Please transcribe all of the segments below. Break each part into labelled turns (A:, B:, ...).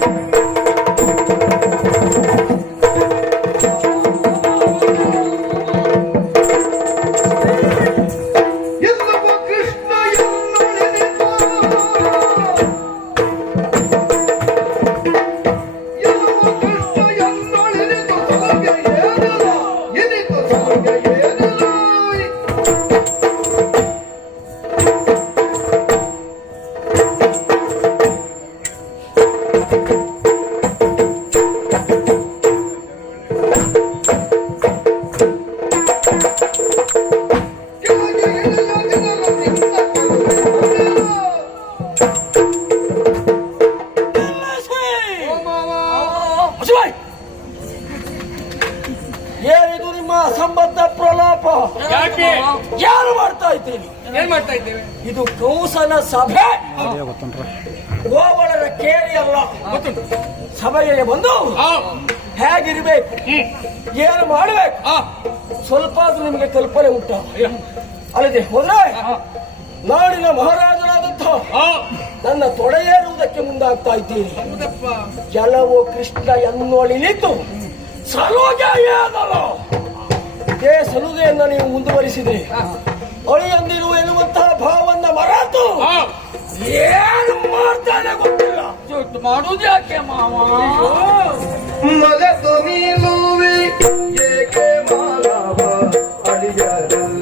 A: thank
B: you.
A: ಯಾರು ಮಾಡ್ತಾ ಇದ್ದೀನಿ?
B: ಏನ್ ಮಾಡ್ತಾ ಇದ್ದೇವೆ?
A: ಇದು ಕೌಸಲ ಸಭೆ. ಗೋವಳರ ಕೇರಿ ಅಲ್ಲ. ಸಭೆಯಲ್ಲಿ ಬಂದು ಹೇಗಿರ್ಬೇಕು? ಏನು ಮಾಡಬೇಕು? ಸ್ವಲ್ಪ ಆದ್ರೂ ನಿಮಗೆ ಕಲ್ಪನೆ ಉಂಟ. ಅಲ್ಲದೆ ಹೋದ್ರೆ ನಾಡಿನ ಮಹಾರಾಜನಾದಂಥ ನನ್ನ ತೊಡೆಯೇರುವುದಕ್ಕೆ ಮುಂದಾಗ್ತಾ ಇದ್ದೀನಿ.
B: ಹೌದಪ್ಪ.
A: ಕೆಲವು ಕೃಷ್ಣ ಎನ್ನೊಳಿಲಿದ್ದು ಸಲುಗೆ ಏನಲ್ಲ ಇದೇ ಸಲುಗೆಯನ್ನು ನೀವು ಮುಂದುವರಿಸಿದೆ ಅಳಿಯಂದಿರು ಎನ್ನುವಂತಹ ಭಾವನ್ನ ಮರಾತು ಏನು ಮಾಡ್ತಾನೆ ಗೊತ್ತಿಲ್ಲ.
B: ಮಾಡುದು ಮಾಡುವುದು ಯಾಕೆ ಮಾವ?
C: ಮಗ ನಿಲ್ಲುವೆ ಏಕೆ ಮಾನವ ಅಳಿಯರಲ್ಲವೇ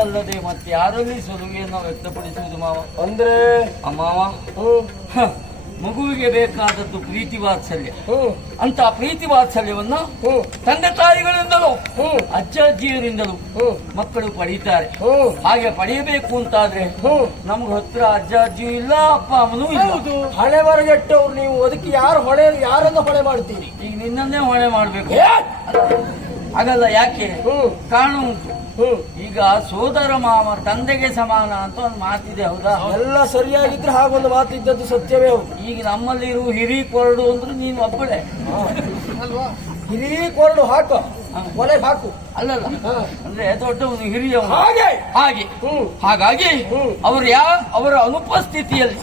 B: ನಿನ್ನಲ್ಲದೆ ಮತ್ತೆ ಯಾರಲ್ಲಿ ಸೊಲುಗೆಯನ್ನು ವ್ಯಕ್ತಪಡಿಸುವುದು ಮಾವ?
A: ಅಂದ್ರೆ?
B: ಮಾವ? ಮಗುವಿಗೆ ಬೇಕಾದದ್ದು ಪ್ರೀತಿ ವಾತ್ಸಲ್ಯ. ಅಂತ ಪ್ರೀತಿ ವಾತ್ಸಲ್ಯವನ್ನ ತಂದೆ ತಾಯಿಗಳಿಂದಲೂ ಅಜ್ಜ ಅಜ್ಜಿಯರಿಂದಲೂ ಮಕ್ಕಳು ಪಡೀತಾರೆ. ಹಾಗೆ ಪಡೆಯಬೇಕು ಅಂತಾದ್ರೆ ನಮ್ಗೆ ಹತ್ರ ಅಜ್ಜ ಅಜ್ಜಿಯೂ ಇಲ್ಲ ಅಪ್ಪ ಅಮ್ಮನೂ ಇಲ್ಲ.
A: ಹೌದು. ಹಣೆ ಬರಗೆಟ್ಟವ್ರು ನೀವು ಅದಕ್ಕೆ ಯಾರು ಹೊಳೆ ಯಾರನ್ನು ಹೊಳೆ ಮಾಡ್ತೀರಿ?
B: ಈಗ ನಿನ್ನನ್ನೇ ಹೊಳೆ ಮಾಡ್ಬೇಕು.
A: ಆಗಲ್ಲ
B: ಹಾಗಲ್ಲ ಯಾಕೆ? ಕಾರಣ ಉಂಟು ಈಗ ಸೋದರ ಮಾವ ತಂದೆಗೆ ಸಮಾನ ಅಂತ ಒಂದು ಮಾತಿದೆ ಹೌದಾ?
A: ಎಲ್ಲ ಸರಿಯಾಗಿದ್ರೆ ಹಾಗೊಂದು ಮಾತು ಇದ್ದದ್ದು ಸತ್ಯವೇ ಹೌದು.
B: ಈಗ ನಮ್ಮಲ್ಲಿರುವ ಹಿರಿ ಕೊರಡು ಅಂದ್ರೆ ನೀನು ಒಬ್ಬಳೆ.
A: ಹಿರಿ ಹಿರೀ ಕೊರಡು ಹಾಕ. ಒಲೆಗೆ ಹಾಕು
B: ಅಲ್ಲಲ್ಲ. ಅಂದ್ರೆ ದೊಡ್ಡವನು ಹಿರಿಯ
A: ಹಾಗೆ.
B: ಹಾಗೆ. ಹಾಗಾಗಿ. ಅವರು ಯಾ ಅವರ ಅನುಪಸ್ಥಿತಿಯಲ್ಲಿ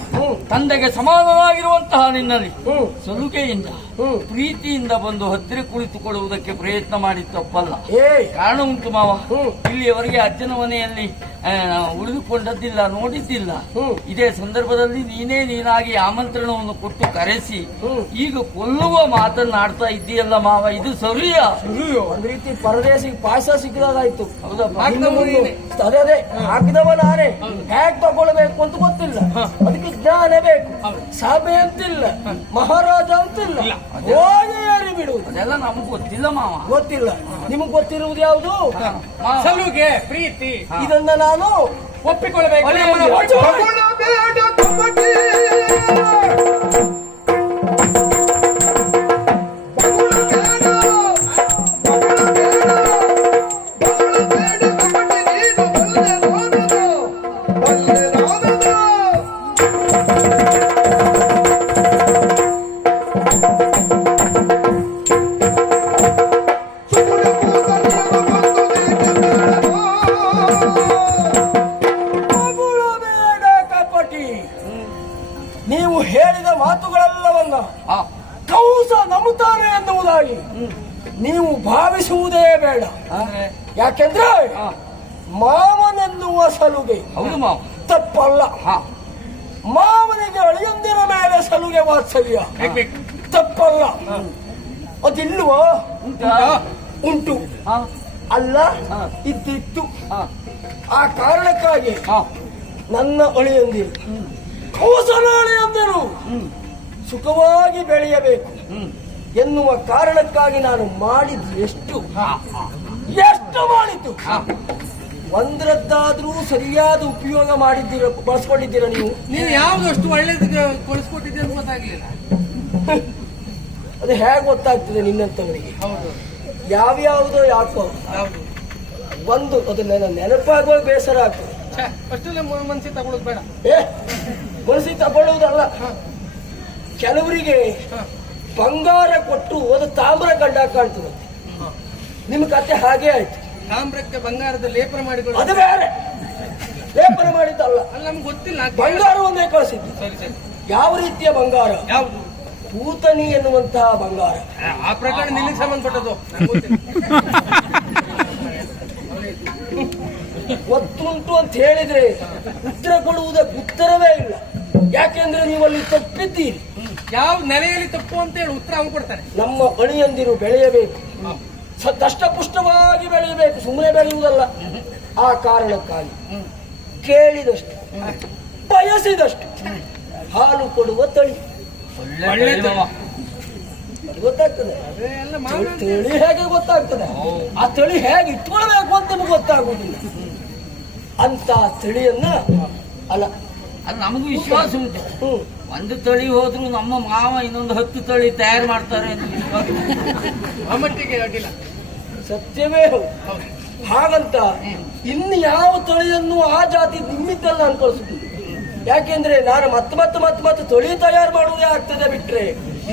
B: ತಂದೆಗೆ ಸಮಾನವಾಗಿರುವಂತಹ ನಿನ್ನಲ್ಲಿ ಸಲುಗೆಯಿಂದ ಪ್ರೀತಿಯಿಂದ ಬಂದು ಹತ್ತಿರ ಕುಳಿತುಕೊಳ್ಳುವುದಕ್ಕೆ ಪ್ರಯತ್ನ ಮಾಡಿ ತಪ್ಪಲ್ಲ
A: ಏ
B: ಕಾರಣ ಉಂಟು ಮಾವ. ಇಲ್ಲಿಯವರೆಗೆ ಅಜ್ಜನ ಮನೆಯಲ್ಲಿ ಉಳಿದುಕೊಂಡದ್ದಿಲ್ಲ ನೋಡಿದ್ದಿಲ್ಲ. ಇದೇ ಸಂದರ್ಭದಲ್ಲಿ ನೀನೇ ನೀನಾಗಿ ಆಮಂತ್ರಣವನ್ನು ಕೊಟ್ಟು ಕರೆಸಿ ಈಗ ಕೊಲ್ಲುವ ಮಾತನ್ನಾಡ್ತಾ ಇದ್ದೀಯಲ್ಲ ಮಾವ. ಇದು ಸರಿಯಾ.
A: ಒಂದ್ ರೀತಿ ಪಾಯಸ
B: ಹೌದಪ್ಪ
A: ಇನ್ನು ಮುಂದೆ ಅದೇ ಅದೇ ಹಾಕಿದವ ನಾನೇ. ಹ್ಯಾಕ್ ತಗೊಳ್ಬೇಕು ಅಂತ ಗೊತ್ತಿಲ್ಲ. ಅದಕ್ಕೆ ಜ್ಞಾನ ಬೇಕು. ಸಭೆ ಅಂತಿಲ್ಲ. ಮಹಾರಾಜ ಅಂತಿಲ್ಲ. ಏರಿ
B: ಅದೆಲ್ಲ ನಮ್ಗೆ ಗೊತ್ತಿಲ್ಲ ಮಾವ.
A: ಗೊತ್ತಿಲ್ಲ. ನಿಮಗ್ ಗೊತ್ತಿರುವುದು ಯಾವುದು?
D: ಸಲುಗೆ ಪ್ರೀತಿ.
A: ಇದನ್ನ ನಾನು
D: ಒಪ್ಪಿಕೊಳ್ಬೇಕು.
A: ಅಳಿಯಂದಿನ ಮೇಲೆ ಸಲುಗೆ ವಾತ್ಸಲ್ಯ. ತಪ್ಪಲ್ಲ. ಅದಿಲ್ವೋ?
B: ಉಂಟಾ?
A: ಅಲ್ಲ. ಇದ್ದಿತ್ತು. ಆ ಕಾರಣಕ್ಕಾಗಿ
B: ಹಾ.
A: ನನ್ನ ಅಳಿಯಂದಿರು ಕೌಸಲ ಅಳಿಯಂದಿರು ಸುಖವಾಗಿ ಬೆಳೆಯಬೇಕು. ಎನ್ನುವ ಕಾರಣಕ್ಕಾಗಿ ನಾನು ಮಾಡಿದ್ದು ಎಷ್ಟು? ಎಷ್ಟು ಮಾಡಿದ್ದು? ಒಂದರದ್ದಾದ್ರೂ ಸರಿಯಾದ ಉಪಯೋಗ ಮಾಡಿದ್ದೀರ ಬಳಸ್ಕೊಂಡಿದ್ದೀರ ನೀವು?
D: ನೀವು ಯಾವ್ದಷ್ಟು ಒಳ್ಳೇದು ಕೊಡಿಸ್ಕೊಟ್ಟಿದ್ದೀರ ಗೊತ್ತಾಗ್ಲಿಲ್ಲ.
A: ಅದು ಹೇಗೆ ಗೊತ್ತಾಗ್ತದೆ ನಿನ್ನಂತವರಿಗೆ ಯಾವ್ಯಾವುದೋ ಯಾಕೋ? ಒಂದು ಅದು ನನ್ನ ನೆನಪಾಗುವಾಗ ಬೇಸರ ಆಗ್ತದೆ.
D: ಅಷ್ಟೆಲ್ಲ ಮನ್ಸಿ ತಗೊಳ್ಳೋದು ಬೇಡ.
A: ಏ ಮನಸ್ಸಿಗೆ ತಗೊಳ್ಳೋದಲ್ಲ. ಕೆಲವರಿಗೆ ಬಂಗಾರ ಕೊಟ್ಟು ಅದು ತಾಮ್ರ ಗಂಡ ಕಾಣ್ತದೆ. ನಿಮ್ಮ ಕತೆ ಹಾಗೆ ಆಯ್ತು.
D: ತಾಮ್ರಕ್ಕೆ ಬಂಗಾರದ ಲೇಪನ ಮಾಡಿಕೊಳ್ಳಿ
A: ಅದು ಬೇರೆ. ಲೇಪನ ಮಾಡಿದ್ದಲ್ಲ.
D: ಅಲ್ಲ ನಮ್ಗೆ ಗೊತ್ತಿಲ್ಲ ಬಂಗಾರ
A: ಒಂದೇ ಕಳಿಸಿದ್ದು.
D: ಸರಿ ಸರಿ.
A: ಯಾವ ರೀತಿಯ ಬಂಗಾರ?
D: ಯಾವುದು?
A: ಪೂತನಿ ಎನ್ನುವಂತಹ ಬಂಗಾರ.
D: ಆ, ಆ ಪ್ರಕರಣ ನಿಲ್ಲಿಗೆ ಸಂಬಂಧಪಟ್ಟದ್ದು. ನಂಗ್ ಗೊತ್ತಿಲ್ಲ.
A: ಒತ್ತುಂಟು ಅಂತ ಹೇಳಿದ್ರೆ ಉತ್ತರ ಕೊಡುವುದಕ್ಕೆ ಉತ್ತರವೇ ಇಲ್ಲ. ಯಾಕೆಂದ್ರೆ ಅಲ್ಲಿ ತಪ್ಪಿದ್ದೀರಿ.
D: ಯಾವ ನೆಲೆಯಲ್ಲಿ ತಪ್ಪು ಅಂತ ಹೇಳಿ ಉತ್ತರ ಅವ್ನು ಕೊಡ್ತಾರೆ.
A: ನಮ್ಮ ಬಳಿಯಂದಿರು ಬೆಳೆಯಬೇಕು. ದಷ್ಟಪುಷ್ಟವಾಗಿ ಬೆಳೆಯಬೇಕು ಸುಮ್ಮನೆ ಬೆಳೆಯುವುದಲ್ಲ. ಆ ಕಾರಣಕ್ಕಾಗಿ ಕೇಳಿದಷ್ಟು ಬಯಸಿದಷ್ಟು ಹಾಲು ಕೊಡುವ ತಳಿ. ಗೊತ್ತಾಗ್ತದೆ
D: ಅದೇ ಎಲ್ಲ
A: ತಳಿ- ತಳಿ ಹೇಗೆ ಗೊತ್ತಾಗ್ತದೆ? ಆ ತಳಿ ಹೇಗೆ ಇಟ್ಕೊಳ್ಬೇಕು ಅಂತ ನಿಮ್ಗೆ ಗೊತ್ತಾಗುವುದಿಲ್ಲ. ಅಂತ ತಳಿಯನ್ನ ಅಲ್ಲ
B: ಅದು ನಮಗೂ ವಿಶ್ವಾಸ ಉಂಟು. ಒಂದು ತಳಿ ಹೋದ್ರು ನಮ್ಮ ಮಾವ ಇನ್ನೊಂದು ಹತ್ತು ತಳಿ ತಯಾರು ಮಾಡ್ತಾರೆ ಅಂತ ವಿಶ್ವಾಸ ಉಂಟು.
D: ಆ ಮಟ್ಟಿಗೆ ಅಡ್ಡಿಲ್ಲ
A: ಸತ್ಯವೇ ಹೌದು
D: ಹೌದು
A: ಹಾಗಂತ ಇನ್ನು ಯಾವ ತಳಿಯನ್ನು ಆ ಜಾತಿ ನಿಮ್ಮಿದ್ದಲ್ಲ ಅನ್ಕೊಳ್ಸುದು ಯಾಕೆಂದ್ರೆ ನಾನು ಮತ್ತೆ ಮತ್ತೆ ಮತ್ತೆ ಮತ್ತೆ ತಳಿ ತಯಾರು ಮಾಡುವುದೇ ಆಗ್ತದೆ ಬಿಟ್ರೆ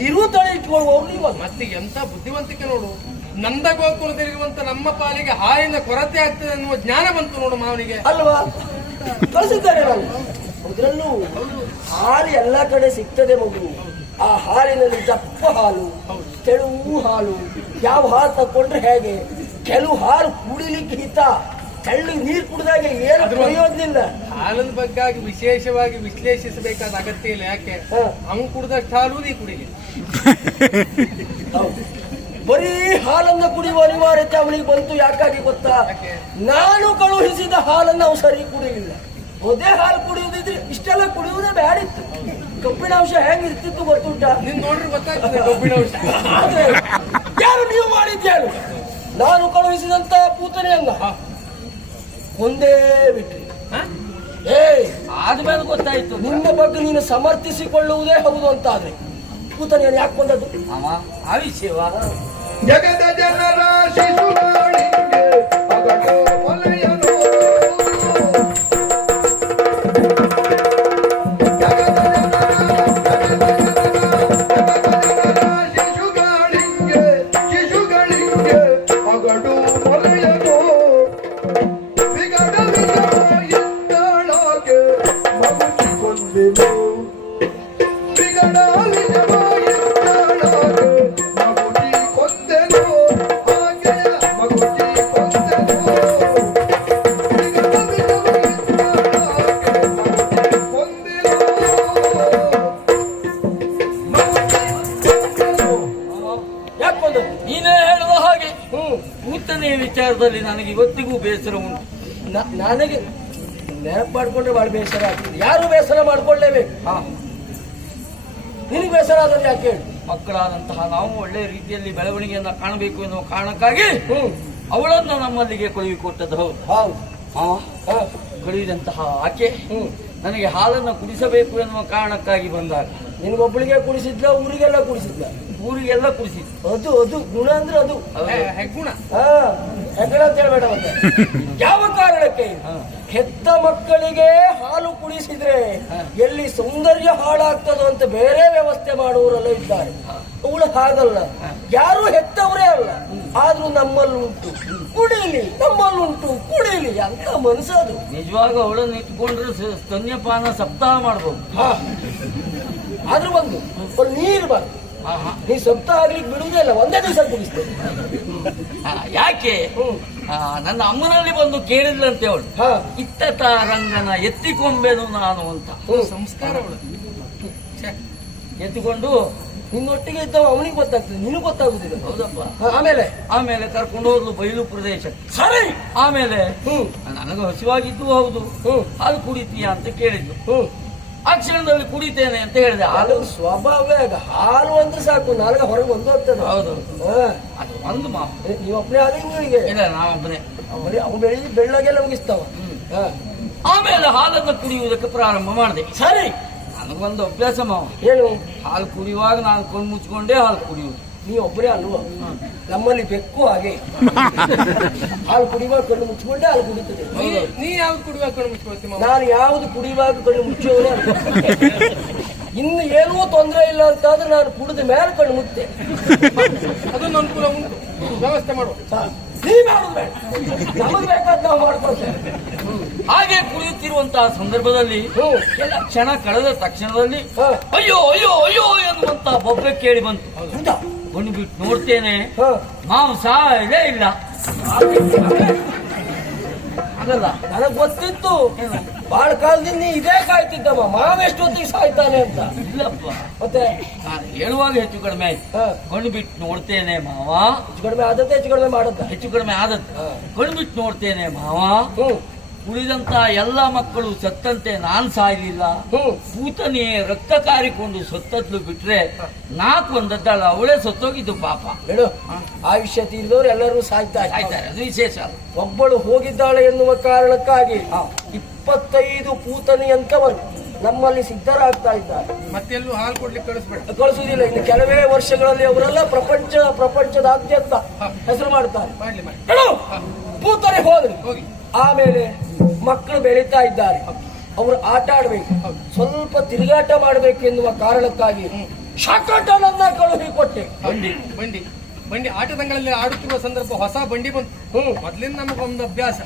A: ಇರು ತಳಿ ಇಟ್ಕೊಳ್ಳುವ
D: ಮತ್ತೆ ಎಂತ ಬುದ್ಧಿವಂತಿಕೆ ನೋಡು. ನಂದ ಗೋಕುಲದಲ್ಲಿರುವಂತ ನಮ್ಮ ಪಾಲಿಗೆ ಹಾಲಿನ ಕೊರತೆ ಆಗ್ತದೆ ಅನ್ನುವ ಜ್ಞಾನ ಬಂತು ನೋಡು ಮಾವನಿಗೆ.
A: ಅಲ್ವಾ? ಕಳಿಸಿದ್ದಾರೆ ನಾನು ಅದರಲ್ಲೂ ಹಾಲು ಎಲ್ಲ ಕಡೆ ಸಿಗ್ತದೆ ಮಗು. ಆ ಹಾಲಿನಲ್ಲಿ ದಪ್ಪ ಹಾಲು. ತೆಳುವು ಹಾಲು. ಯಾವ ಹಾಲು ತಕೊಂಡ್ರೆ ಹೇಗೆ? ಕೆಲವು ಹಾಲು ಕುಡಿಲಿಕ್ಕೆ ಹಿತ. ತೆಳ್ಳು ನೀರು ಕುಡಿದಾಗ ಏನು ಕುಡಿಯೋದಿಲ್ಲ
D: ಹಾಲನ್ ಬಗ್ಗೆ ವಿಶೇಷವಾಗಿ ವಿಶ್ಲೇಷಿಸಬೇಕಾದ ಅಗತ್ಯ ಇಲ್ಲ. ಯಾಕೆ?
A: ಹಂಗ್
D: ಅವ್ನು ಕುಡ್ದಷ್ಟು ಹಾಲು ನೀ ಕುಡಿಲಿ.
A: ಬರೀ ಹಾಲನ್ನ ಕುಡಿಯುವ ಅನಿವಾರ್ಯತೆ ಅವನಿಗೆ ಬಂತು ಯಾಕಾಗಿ ಗೊತ್ತಾ? ನಾನು ಕಳುಹಿಸಿದ ಹಾಲನ್ನ ಅವನು ಸರಿ ಕುಡಿಯಲಿಲ್ಲ ಅದೇ ಹಾಲು ಕುಡಿಯುವುದಿದ್ರೆ ಇಷ್ಟೆಲ್ಲ ಕುಡಿಯುವುದೇ ಬ್ಯಾಡಿತ್ತು. ಕಬ್ಬಿಣಾಂಶ ಹೆಂಗಿರ್ತಿತ್ತು ಗೊತ್ತುಂಟ?
D: ನಿನ್ ನೋಡ್ರಿ ಗೊತ್ತಾಗ್ತದೆ ಕಬ್ಬಿಣಾಂಶ
A: ಆದ್ರೆ ಯಾರು ನೀವು ಮಾಡಿದ್ಯಾರು ನಾನು ಕಳುಹಿಸಿದಂತ ಪೂತನೆಯನ್ನ
D: ಅಲ್ಲ.
A: ಒಂದೇ ಬಿಟ್ರಿ
D: ಹಾ?
A: ಏ
B: ಆದ್ಮೇಲೆ ಗೊತ್ತಾಯ್ತು.
A: ನಿಮ್ಮ ಬಗ್ಗೆ ನೀನು ಸಮರ್ಥಿಸಿಕೊಳ್ಳುವುದೇ ಹೌದು ಅಂತ ಆದ್ರೆ ಪೂತನೆಯನ್ನು ಯಾಕೆ ಬಂದದ್ದು?
B: ಅವ ಆ ವಿಷಯವಾ?
C: ಜಗದ ಜನರ
B: ನನಗೆ
A: ನೆನಪು ಮಾಡ್ಕೊಂಡ್ರೆ ಬಹಳ ಬೇಸರ ಆಗ್ತದೆ. ಯಾರು ಬೇಸರ ಮಾಡ್ಕೊಳ್ಳೇಬೇಕು
B: ಹಾ.
A: ನಿನಗೆ ಬೇಸರ ಆದ್ರೆ ಯಾಕೆ ಹೇಳಿ?
B: ಮಕ್ಕಳಾದಂತಹ ನಾವು ಒಳ್ಳೆ ರೀತಿಯಲ್ಲಿ ಬೆಳವಣಿಗೆಯನ್ನ ಕಾಣಬೇಕು ಎನ್ನುವ ಕಾರಣಕ್ಕಾಗಿ ಅವಳನ್ನು ನಮ್ಮಲ್ಲಿಗೆ ಕೊಡುಗೆ ಕೊಟ್ಟದ್ದು ಹೌದು.
A: ಹೌದು.
B: ಆ,
A: ಹಾ.
B: ಕಳುಹಿದಂತಹ ಆಕೆ ನನಗೆ ಹಾಲನ್ನು ಕುಡಿಸಬೇಕು ಎನ್ನುವ ಕಾರಣಕ್ಕಾಗಿ ಬಂದಾಗ
A: ನಿನಗೊಬ್ಬಳಿಗೆ ಕುಡಿಸಿದ್ಲ ಊರಿಗೆಲ್ಲ ಕುಡಿಸಿದ್ಲ?
B: ಊರಿಗೆಲ್ಲ ಕುಡಿಸಿದ್
A: ಅದು ಅದು ಗುಣ ಅಂದ್ರೆ ಅದು.
D: ಗುಣ ಹೆಗ್ಗುಣ
A: ಹೆಗ್ಗಣ ಅಂತ ಹೇಳ್ಬೇಡ ಯಾವ. ಹೆತ್ತ ಮಕ್ಕಳಿಗೆ ಹಾಲು ಕುಡಿಸಿದ್ರೆ ಎಲ್ಲಿ ಸೌಂದರ್ಯ ಹಾಳಾಗ್ತದೋ ಅಂತ ಬೇರೆ ವ್ಯವಸ್ಥೆ ಮಾಡುವವರೆಲ್ಲ ಇದ್ದಾರೆ. ಅವಳು ಹಾಗಲ್ಲ. ಯಾರು ಹೆತ್ತವರೇ ಅಲ್ಲ. ಆದ್ರೂ ನಮ್ಮಲ್ಲುಂಟು. ಕುಡಿಲಿ ನಮ್ಮಲ್ಲುಂಟು. ಕುಡೀಲಿ ಅಂತ ಮನಸ್ಸದು
B: ನಿಜವಾಗ ಅವಳನ್ನು ಇಟ್ಕೊಂಡ್ರೆ ಸ್ತನ್ಯಪಾನ ಸಪ್ತಾಹ ಮಾಡ್ಬೋದು.
A: ಆದ್ರೂ ಬಂದು ನೀರು ಬಂದು. ನೀ ಸಪ್ತಾಹ ಆಗ್ಲಿಕ್ಕೆ ಬಿಡುವುದೇ ಇಲ್ಲ ಒಂದೇ ದಿವಸ ಕುಡಿಸ್ತೇನೆ.
B: ಯಾಕೆ? ನನ್ನ ಅಮ್ಮನಲ್ಲಿ ಬಂದು ಕೇಳಿದ್ಲಂತೆ ಅವಳು.
A: ಹಾ.
B: ಇತ್ತ ರಂಗನ ಎತ್ತಿಕೊಂಬೆನು ನಾನು ಅಂತ.
D: ಸಂಸ್ಕಾರ
B: ಎತ್ತಿಕೊಂಡು
A: ನಿನ್ನೊಟ್ಟಿಗೆ ಇದ್ದವ ಅವನಿಗೆ ಗೊತ್ತಾಗ್ತದೆ ನಿನಗೆ ಗೊತ್ತಾಗುದಿಲ್ಲ.
B: ಹೌದಪ್ಪ.
A: ಹಾ, ಆಮೇಲೆ?
B: ಆಮೇಲೆ ಕರ್ಕೊಂಡು ಹೋದ್ಲು ಬಯಲು ಪ್ರದೇಶ.
A: ಸರಿ
B: ಆಮೇಲೆ?
A: ಹ್ಮ್.
B: ನನಗೆ ಹಸಿವಾಗಿದ್ದು ಹೌದು.
A: ಹ್ಮ್.
B: ಹಾಲು ಕುಡಿತೀಯಾ ಅಂತ ಕೇಳಿದ್ಲು. ಆ ಕ್ಷಣದಲ್ಲಿ ಕುಡಿತೇನೆ ಅಂತ ಹೇಳಿದೆ. ಹಾಲು
A: ಸ್ವಭಾವವೇ ಆಗ ಹಾಲು ಅಂದ್ರೆ ಸಾಕು ನಾಲ್ಗೆ ಹೊರಗೆ ಒಂದು ಹೋಗ್ತದೆ.
B: ಹೌದು. ಅದು ಒಂದು
A: ಅದೇ ನೀವು ಒಬ್ಬನೇ ಆದ್ರೆ ಇವನಿಗೆ
B: ಇಲ್ಲ ನಾವೊಬ್ಬನೇ
A: ಅವನು ಅವು ಬೆಳಿ ಬೆಳ್ಳಗೆಲ್ಲ ಮುಗಿಸ್ತಾವ.
B: ಆಮೇಲೆ ಹಾಲನ್ನು ಕುಡಿಯುವುದಕ್ಕೆ ಪ್ರಾರಂಭ ಮಾಡಿದೆ.
A: ಸರಿ.
B: ನನಗೊಂದು ಅಭ್ಯಾಸ ಮಾವ.
A: ಹೇಳು
B: ಹಾಲು ಕುಡಿಯುವಾಗ ನಾನು ಕಣ್ಣು ಮುಚ್ಕೊಂಡೇ ಹಾಲು ಕುಡಿಯುವುದು.
A: ನೀ ಒಬ್ಬರೇ ಅಲ್ವಾ? ನಮ್ಮಲ್ಲಿ ಬೆಕ್ಕು ಹಾಗೆ. ಹಾಲು ಕುಡಿಯುವಾಗ ಕಣ್ಣು ಮುಚ್ಚಿಕೊಂಡೆ ಅಲ್ಲಿ ಕುಡಿತದೆ.
D: ನೀ ನೀ ಯಾವ್ದು ಕುಡಿಯುವಾಗ ಕಣ್ಣು ಮುಚ್ಕೊಳ್ತಿ
A: ನಾನು ಯಾವ್ದು ಕುಡಿಯುವಾಗ ಕಣ್ಣು ಮುಚ್ಚೋವೇ ಅಲ್ಲ. ಇನ್ನು ಏನೂ ತೊಂದರೆ ಇಲ್ಲ ಅಂತಾದ್ರೆ ನಾನು ಕುಡಿದ ಮೇಲೆ ಕಣ್ಣು ಮುತ್ತೆ
D: ಅದೊಂದು ಅನುಕೂಲ ಉಂಟು. ವ್ಯವಸ್ಥೆ ಮಾಡುವ
A: ನೀ ಮಾಡೋದು ಬೇಡ. ನಮಗೆ ಬೇಕಾದ ನಾವು ಮಾಡ್ಕೊಳ್ತೇವೆ.
B: ಹಾಗೆ ಕುಡಿಯುತ್ತಿರುವಂತಹ ಸಂದರ್ಭದಲ್ಲಿ ಕೆಲ ಕ್ಷಣ ಕಳೆದ ತಕ್ಷಣದಲ್ಲಿ ಅಯ್ಯೋ ಅಯ್ಯೋ ಅಯ್ಯೋ ಎನ್ನುವಂತಹ ಬೊಬ್ಬೆ ಕೇಳಿ ಬಂತು.
A: ಹೌದಾ?
B: ಒಂದು ಬಿಟ್ಟು ನೋಡ್ತೇನೆ. ಮಾಂಸ ಇದೇ ಇಲ್ಲ. ಅದಲ್ಲ
A: ನನಗ್ ಗೊತ್ತಿತ್ತು. ಬಾಳ ಕಾಲದಿಂದ ನೀ ಇದೇ ಕಾಯ್ತಿದ್ದಮ್ಮ ಮಾವ ಎಷ್ಟೊತ್ತಿಗೆ ಸಾಯ್ತಾನೆ ಅಂತ.
B: ಇಲ್ಲಪ್ಪ.
A: ಮತ್ತೆ?
B: ನಾನು ಹೇಳುವಾಗ ಹೆಚ್ಚು ಕಡಿಮೆ ಆಯ್ತು. ಕಣ್ಣು ಬಿಟ್ಟು ನೋಡ್ತೇನೆ ಮಾವ.
A: ಹೆಚ್ಚು ಕಡಿಮೆ ಆದತ್ತೆ ಹೆಚ್ಚು ಕಡಿಮೆ ಮಾಡುತ್ತೆ.
B: ಹೆಚ್ಚು ಕಡಿಮೆ
A: ಹಾ.
B: ಕಣ್ಣು ಬಿಟ್ಟು ನೋಡ್ತೇನೆ ಮಾವ. ಉಳಿದಂತ ಎಲ್ಲ ಮಕ್ಕಳು ಸತ್ತಂತೆ ನಾನ್ ಸಾಯಲಿಲ್ಲ. ಕೂತನೇ ರಕ್ತ ಕಾರಿಕೊಂಡು ಸತ್ತದ್ಲು ಬಿಟ್ರೆ ನಾಲ್ಕು ಒಂದದ್ದಾಳ ಅವಳೇ ಸತ್ತೋಗಿದ್ದು ಪಾಪ.
A: ಹೇಳು. ಆಯುಷ್ಯ ತೀರಿದವರು ಎಲ್ಲರೂ ಸಾಯ್ತಾ
B: ಸಾಯ್ತಾರೆ. ಅದು ವಿಶೇಷ ಅಲ್ಲ.
A: ಒಬ್ಬಳು ಹೋಗಿದ್ದಾಳೆ ಎನ್ನುವ ಕಾರಣಕ್ಕಾಗಿ ಇಪ್ಪತ್ತೈದು ಪೂತನಿಯಂತವರು ನಮ್ಮಲ್ಲಿ ಸಿದ್ಧರಾಗ್ತಾ ಇದ್ದಾರೆ
D: ಮತ್ತೆಲ್ಲೂ ಹಾಲು ಕೊಡ್ಲಿಕ್ಕೆ ಕಳಿಸ್ಬೇಡ.
A: ಕಳಿಸುವುದಿಲ್ಲ. ಇನ್ನು ಕೆಲವೇ ವರ್ಷಗಳಲ್ಲಿ ಅವರೆಲ್ಲ ಪ್ರಪಂಚ ಪ್ರಪಂಚದಾದ್ಯಂತ ಹೆಸರು ಮಾಡ್ತಾರೆ. ಪೂತನೆ ಹೋದ್ರು
D: ಹೋಗಿ.
A: ಆಮೇಲೆ ಮಕ್ಕಳು ಬೆಳೀತಾ ಇದ್ದಾರೆ. ಅವರು ಆಟ ಆಡ್ಬೇಕು. ಸ್ವಲ್ಪ ತಿರುಗಾಟ ಮಾಡಬೇಕು ಎನ್ನುವ ಕಾರಣಕ್ಕಾಗಿ ಶಾಕಾಟನನ್ನ ಕಳುಹಿ ಕೊಟ್ಟೆ.
D: ಬಂಡಿ ಬಂಡಿ ಬಂಡಿ ಆಟದಂಗಳಲ್ಲಿ ಆಡುತ್ತಿರುವ ಸಂದರ್ಭ ಹೊಸ ಬಂಡಿ ಬಂತು.
A: ಹ್ಮ್
D: ಮೊದ್ಲಿಂದ ನಮಗೊಂದು ಅಭ್ಯಾಸ.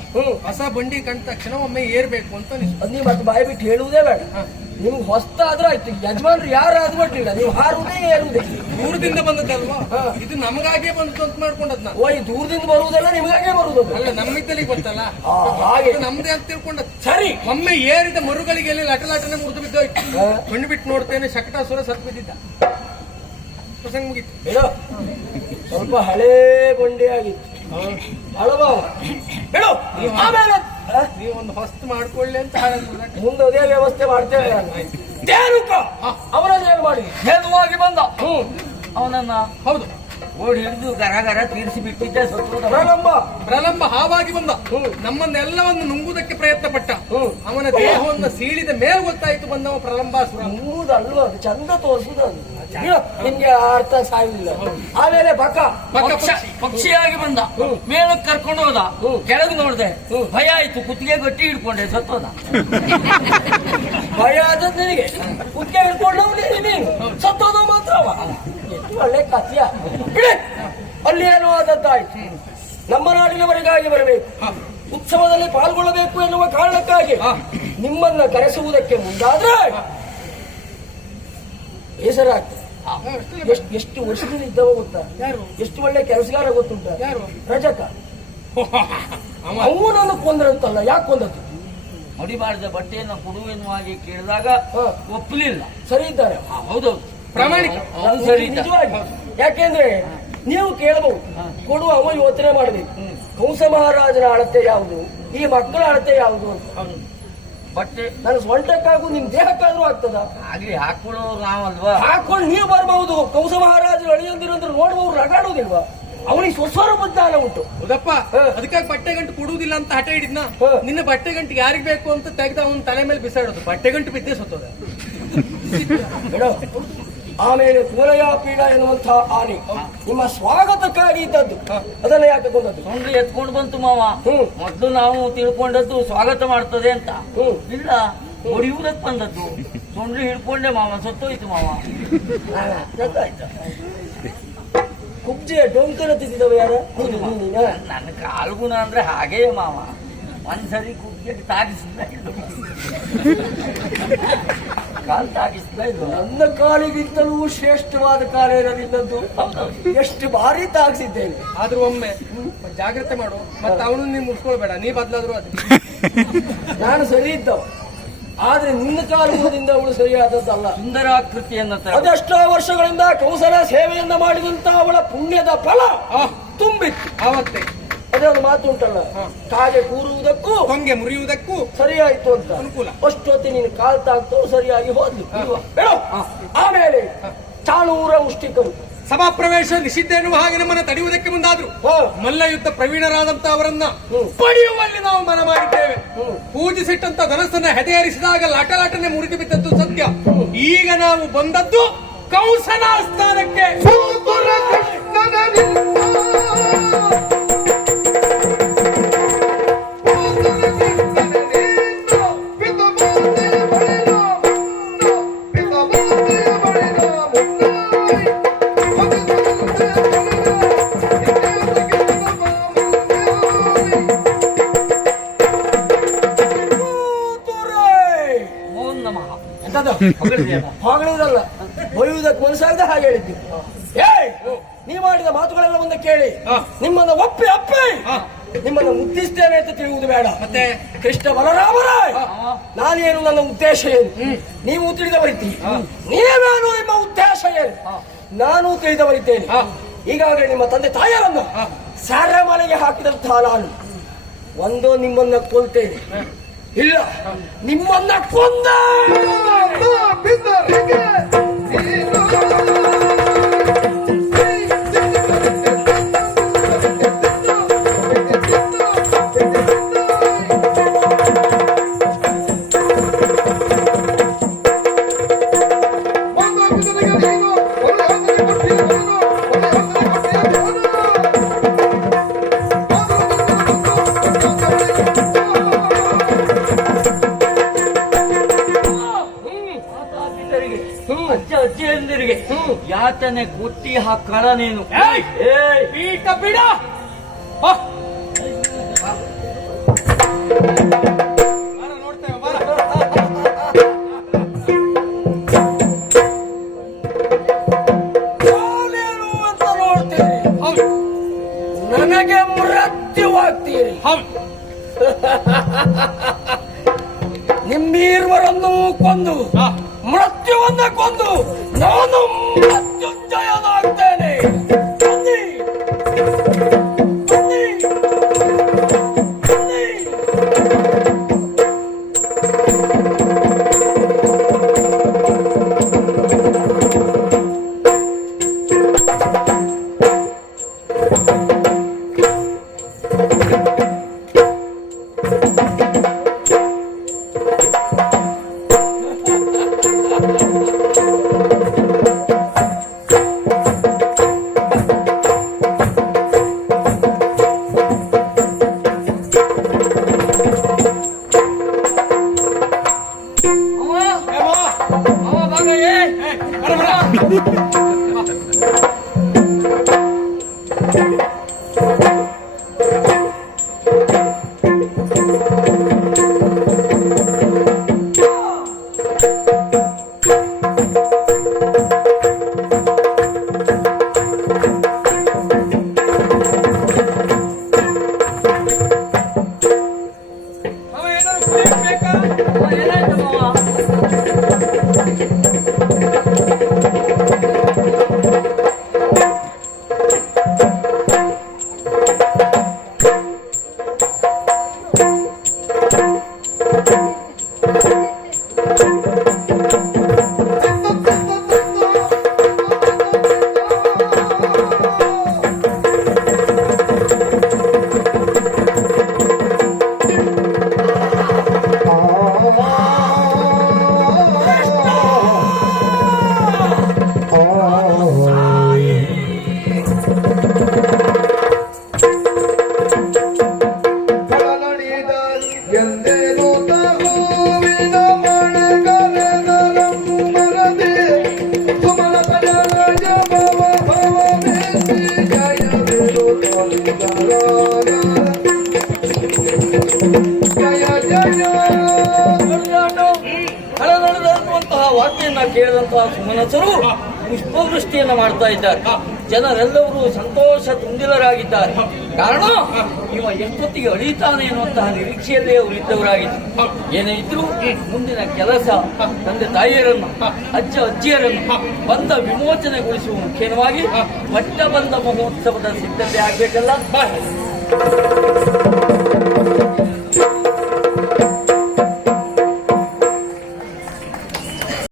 D: ಹೊಸ ಬಂಡಿ ಕಂಡ ತಕ್ಷಣ ಒಮ್ಮೆ ಏರ್ಬೇಕು ಅಂತ
A: ನೀವು ಮತ್ತೆ ಬಾಯಿ ಬಿಟ್ಟು ಹೇಳುವುದೇ ಬೇಡ. ನಿಮ್ಗೆ ಹೊಸ್ತಾದ್ರೂ ಆಯ್ತು ಯಜಮಾನ್ರು ಯಾರು ಅಡ್ಡಿಲ್ಲ ನೀವು ಹಾರುದೇ ಏರುವುದೇ
D: ದೂರದಿಂದ ಬಂದದ್ದಲ್ವಾ. ಇದು ನಮಗಾಗೇ ಬಂತು ಅಂತ ಮಾಡ್ಕೊಂಡದ್ ನಾನು.
A: ಓ ಈ ದೂರದಿಂದ ಬರುವುದಲ್ಲ ನಿಮಗಾಗೆ ಬರುವುದು
D: ಅಲ್ಲ ನಮ್ಮಿದ್ದಲ್ಲಿ ಗೊತ್ತಲ್ಲ?
A: ಆ, ಹಾಗೆ.
D: ನಮ್ದೇ ಅಂತ ತಿಳ್ಕೊಂಡ್
A: ಸರಿ.
D: ಒಮ್ಮೆ ಏರಿದ ಮರುಗಳಿಗೆ ಎಲ್ಲಿ ಲಟಲಾಟನೆ ಮುರಿದು ಬಿದ್ದೋಯ್ತು.
A: ಹಾ.
D: ಕಣ್ಣು ಬಿಟ್ಟು ನೋಡ್ತೇನೆ ಶಕಟಾಸುರ ಸತ್ ಬಿದ್ದಿದ್ದ. ಪ್ರಸಂಗ ಮುಗೀತು.
A: ಹೇಳೋ ಸ್ವಲ್ಪ ಹಳೇ ಗೊಂಡೆ ಆಗಿತ್ತು. ಅಳಬಾವ. ಹೇಳು. ಆಮೇಲೆ ಆ?
D: ನೀವು ಒಂದು ಹೊಸ್ತು ಮಾಡ್ಕೊಳ್ಳಿ ಅಂತ
A: ಮುಂದೆ ಅದೇ ವ್ಯವಸ್ಥೆ ಮಾಡ್ತೇವೆ. ನಾನು ರೇಣುಕ ಅವರನ್ನು ಏನು ಮಾಡಿ?
B: ಹೇದುವಾಗಿ ಬಂದ.
A: ಹ್ಞೂ
B: ಅವನನ್ನ
D: ಹೌದು.
B: ಓಡಿ ಹಿಡಿದು ಗರ ಗರ ತೀರಿಸಿ ಬಿಟ್ಟಿದ್ದೆ ಸತ್ರು
A: ಪ್ರಲಂಬ.
D: ಪ್ರಲಂಬ ಹಾವಾಗಿ ಬಂದ.
A: ಹ್ಮ್.
D: ನಮ್ಮನ್ನೆಲ್ಲವನ್ನು ನುಂಗುವುದಕ್ಕೆ ಪ್ರಯತ್ನ ಪಟ್ಟ. ಅವನ ದೇಹವನ್ನು ಸೀಳಿದ ಮೇಲೆ ಗೊತ್ತಾಯ್ತು ಬಂದವ ಪ್ರಲಂಬ
A: ಮೂದಲ್ವ ಅದು ಚಂದ ತೋರಿಸುದು ನಿಮ್ಗೆ ಅರ್ಥ ಸಾವಿಲ್ಲ ಆಮೇಲೆ ಬಕ
D: ಬಕ
B: ಪಕ್ಷ ಪಕ್ಷಿಯಾಗಿ ಬಂದ. ಮೇಲಕ್ಕೆ ಕರ್ಕೊಂಡು ಹೋದ. ಕೆಳಗೆ ನೋಡ್ದೆ. ಭಯ ಆಯ್ತು ಕುತ್ತಿಗೆ ಗಟ್ಟಿ ಹಿಡ್ಕೊಂಡೆ ಸತ್ತೋದ.
A: ಭಯ ಆದದ್ ನಿನಗೆ. ಕುತ್ತಿಗೆ ಹಿಡ್ಕೊಂಡು ನೀನು. ಸತ್ತೋದ ಮಾತ್ರ ಅವ. ಎಷ್ಟು ಒಳ್ಳೆ ಕಥೆಯ ಅಲ್ಲಿ ಏನೋ ಆದದ್ದಾಯ್ತು ನಮ್ಮ ನಾಡಿನವರಿಗಾಗಿ ಬರಬೇಕು. ಉತ್ಸವದಲ್ಲಿ ಪಾಲ್ಗೊಳ್ಳಬೇಕು ಎನ್ನುವ ಕಾರಣಕ್ಕಾಗಿ ನಿಮ್ಮನ್ನ ಕರೆಸುವುದಕ್ಕೆ ಮುಂದಾದ್ರೆ ಬೇಸರಾಗ್ತದೆ ಎಷ್ಟು ಎಷ್ಟು ವರ್ಷದಲ್ಲಿ ಇದ್ದವ ಗೊತ್ತಾ?
D: ಯಾರು?
A: ಎಷ್ಟು ಒಳ್ಳೆ ಕೆಲಸಗಾರ ಗೊತ್ತುಂಟ?
D: ಯಾರು?
A: ರಜಕ.
D: ಅವ.
A: ಅವನನ್ನು ಕೊಂದ್ರಂತಲ್ಲ ಯಾಕೆ ಕೊಂದದ್ದು?
B: ಮಡಿಬಾರದ ಬಟ್ಟೆಯನ್ನು ಕೊಡುವೆನ್ನುವಾಗಿ ಕೇಳಿದಾಗ ಒಪ್ಪಲಿಲ್ಲ.
A: ಸರಿ ಇದ್ದಾರೆ.
B: ಹೌದೌದು.
D: ಪ್ರಾಮಾಣಿಕ.
A: ಯಾಕೆಂದ್ರೆ ನೀವು ಕೇಳಬಹುದು ಕೊಡುವ ಅವ ಯೋಚನೆ ಮಾಡಬೇಕು ಕಂಸ ಮಹಾರಾಜನ ಅಳತೆ ಯಾವುದು? ಈ ಮಕ್ಕಳ ಅಳತೆ ಯಾವುದು ಅಂತ.
B: ಬಟ್ಟೆ.
A: ನನ್ನ ಸ್ವಂಟಕ್ಕಾಗೂ ನಿಮ್ ದೇಹಕ್ಕಾದ್ರೂ ಆಗ್ತದ?
B: ಆಗ್ಲಿ ಹಾಕೊಳ್ಳೋರು ನಾವಲ್ವಾ?
A: ಹಾಕೊಂಡು ನೀವು ಬರಬಹುದು. ಕಂಸ ಮಹಾರಾಜರು ಅಳಿಯಂದಿರಂದ್ರೆ ನೋಡುವವ್ರು ರಗಾಡೋದಿಲ್ವಾ? ಅವನಿಗೆ ಸ್ವಸ್ವರೂಪ ಜ್ಞಾನ ಉಂಟು.
D: ಹೌದಪ್ಪ. ಅದಕ್ಕಾಗಿ ಬಟ್ಟೆ ಗಂಟು ಕೊಡುವುದಿಲ್ಲ ಅಂತ ಹಠ ಹಿಡಿದ್ನ? ನಿನ್ನ ಬಟ್ಟೆ ಗಂಟು ಯಾರಿಗ್ ಬೇಕು ಅಂತ ತೆಗ್ದ ಅವನ ತಲೆ ಮೇಲೆ ಬಿಸಾಡೋದು. ಬಟ್ಟೆ ಗಂಟು ಬಿದ್ದೇ ಸತ್ತೋದ.
A: ಆಮೇಲೆ ಪೂರಯ ಪೀಡ ಎನ್ನುವಂತಹ ಆನೆ. ನಿಮ್ಮ ಸ್ವಾಗತಕ್ಕಾಗಿ ಇದ್ದದ್ದು. ಅದನ್ನ ಯಾಕೆ ಬಂದದ್ದು
B: ಸೊಂಡ್ರಿ ಎತ್ಕೊಂಡು ಬಂತು ಮಾವ. ಮೊದಲು ನಾವು ತಿಳ್ಕೊಂಡದ್ದು ಸ್ವಾಗತ ಮಾಡ್ತದೆ ಅಂತ. ಇಲ್ಲ ಹೊಡಿಯುವುದಕ್ಕೆ ಬಂದದ್ದು. ಸೊಂಡ್ರಿ ಹಿಡ್ಕೊಂಡೆ ಮಾವ ಸತ್ತೋಯ್ತು ಮಾವ.
A: ಗೊತ್ತಾಯ್ತಾ ಕುಬ್ಜೆಯ ಡೊಂಕನ ತಿದ್ದಿದವ ಯಾರ? ನೀನಾ?
B: ನನ್ನ ಕಾಲ್ಗುಣ ಅಂದ್ರೆ ಹಾಗೇ ಮಾವ. ಒಂದ್ಸರಿ ತಾಗಿ ತಾಗಿಸಿದ ಕಾಲ್ ತಾಗಿಸ್ತಾ ಇದ್ರು
A: ನನ್ನ ಕಾಲಿಗಿಂತಲೂ ಶ್ರೇಷ್ಠವಾದ ಕಾಲ ಇರೋದಿಲ್ಲದ್ದು ಎಷ್ಟು ಬಾರಿ ತಾಗಿಸಿದ್ದೇನೆ.
D: ಆದ್ರೂ ಒಮ್ಮೆ ಜಾಗ್ರತೆ ಮಾಡು ಮತ್ತೆ ಅವನು ನೀವು ಮುಗಿಸ್ಕೊಳ್ಬೇಡ ನೀ ಬದ್ಲಾದ್ರು ಅದು
A: ನಾನು ಸರಿ ಇದ್ದವ. ಆದ್ರೆ ನಿನ್ನ ಕಾಲದಿಂದ ಅವಳು ಸರಿಯಾದದ್ದಲ್ಲ
B: ಸುಂದರಾಕೃತಿಯನ್ನ ಕೃತಿಯನ್ನ
A: ಅದೆಷ್ಟೋ ವರ್ಷಗಳಿಂದ ಕೌಸಲ ಸೇವೆಯನ್ನ ಮಾಡಿದಂತ ಅವಳ ಪುಣ್ಯದ ಫಲ ತುಂಬಿತ್ತು.
D: ಆವತ್ತೆ.
A: ಅದೇ ಒಂದು ಮಾತು ಉಂಟಲ್ಲ ಕಾಗೆ ಕೂರುವುದಕ್ಕೂ
D: ಕೊಂಗೆ ಮುರಿಯುವುದಕ್ಕೂ
A: ಸರಿಯಾಯಿತು ಅಂತ.
D: ಅನುಕೂಲ.
A: ಅಷ್ಟೊತ್ತಿ ನೀನು ಕಾಲ್ ತಾಗ್ತೋ ಸರಿಯಾಗಿ ಹೋದ್ಲು. ಆಮೇಲೆ ಚಾಳೂರ ಉಷ್ಟಿಕರು
D: ಸಭಾ ಪ್ರವೇಶ ನಿಷಿದ್ಧ ಎನ್ನುವ ಹಾಗೆ ನಮ್ಮನ್ನ ತಡೆಯುವುದಕ್ಕೆ ಮುಂದಾದ್ರು.
A: ಮಲ್ಲಯುದ್ಧ
D: ಮಲ್ಲ ಯುದ್ಧ ಪ್ರವೀಣರಾದಂತ ಅವರನ್ನ ಪಡೆಯುವಲ್ಲಿ ನಾವು ಮನ ಮಾಡಿದ್ದೇವೆ. ಪೂಜಿಸಿಟ್ಟಂತ ಧನಸ್ಸನ್ನ ಹೆದೆಯರಿಸಿದಾಗ ಲಾಟಲಾಟನೆ ಮುರಿದು ಬಿದ್ದದ್ದು ಸತ್ಯ ಈಗ ನಾವು ಬಂದದ್ದು ಕಂಸನ ಸ್ಥಾನಕ್ಕೆ
A: ಹೊಗಳಿದಲ್ಲ ಬೈಯುವುದಕ್ಕೆ ಮನಸ್ಸಾಗದೆ ಹಾಗೆ ಹೇಳಿದ್ದು. ಏಯ್ ನೀ ಮಾಡಿದ ಮಾತುಗಳೆಲ್ಲ ಮುಂದೆ ಕೇಳಿ. ನಿಮ್ಮನ್ನು ಒಪ್ಪಿ ಅಪ್ಪಿ. ನಿಮ್ಮನ್ನು ಮುದ್ದಿಸ್ತೇನೆ ಅಂತ ತಿಳಿಯುವುದು ಬೇಡ.
D: ಮತ್ತೆ?
A: ಕೃಷ್ಣ ಬಲರಾಮರಾಯ್ ನಾನೇನು ನನ್ನ ಉದ್ದೇಶ ಏನು? ನೀವು ತಿಳಿದವರಿದ್ದೀರಿ. ನೀವೇನು ನಿಮ್ಮ ಉದ್ದೇಶ ಏನು? ನಾನು ತಿಳಿದವರಿದ್ದೇನೆ. ಈಗಾಗಲೇ ನಿಮ್ಮ ತಂದೆ ತಾಯರನ್ನು ಮನೆಗೆ ಹಾಕಿದಂತಹ ನಾನು ಒಂದೋ ನಿಮ್ಮನ್ನ ಕೊಲ್ತೇನೆ. ಇಲ್ಲ ನಿಮ್ಮನ್ನ ಕೊಂದ!
B: ಸುಮ್ಮನೆ ಕುತ್ತಿ ಹಾಕಳ ನೀನು.
D: ಪೀಠ
C: ನನಗೆ
A: ಮೃತ್ಯುವಾಗ್ತೀರಿ.
C: ನಿಮ್ಮೀರ್ವರನ್ನು ಕೊಂದು. ಮೃತ್ಯುವನ್ನ ಕೊಂದು ನಾನು ಮೃತ್ಯುಂಜಯನಾಗ್ತೇನೆ.
B: ಪುಷ್ಪವೃಷ್ಟಿಯನ್ನ ಮಾಡ್ತಾ ಇದ್ದಾರೆ. ಜನರೆಲ್ಲರೂ ಸಂತೋಷ ತುಂಬಿಲರಾಗಿದ್ದಾರೆ ಕಾರಣ, ಇವ ಎಷ್ಟೊತ್ತಿಗೆ ಅಳಿತಾನೆ ಎನ್ನುವಂತಹ ನಿರೀಕ್ಷೆಯಲ್ಲೇ ಅವರು ಇದ್ದವರಾಗಿದ್ದರು ಏನೇ ಇದ್ರು ಮುಂದಿನ ಕೆಲಸ ತಂದೆ ತಾಯಿಯರನ್ನು, ಅಜ್ಜ ಅಜ್ಜಿಯರನ್ನು ಬಂದ ವಿಮೋಚನೆಗೊಳಿಸುವ ಮುಖ್ಯವಾಗಿ ಬಟ್ಟ ಬಂದ ಮಹೋತ್ಸವದ ಸಿದ್ಧತೆ ಆಗಬೇಕಲ್ಲ.